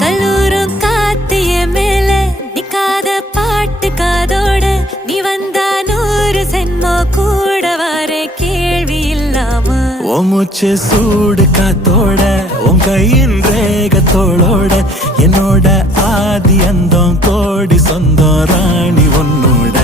கல்லூரும் காத்திய மேல நிக்காத பாட்டு காதோட நீ வந்தா 100 சென்மோ கூட வர கேள்வி இல்லாம உன் மூச்சு சூடு காத்தோட உன் கையின் ரேகத்தோளோட என்னோட ஆதி அந்தம் கோடி சொந்தம் ராணி உன்னோட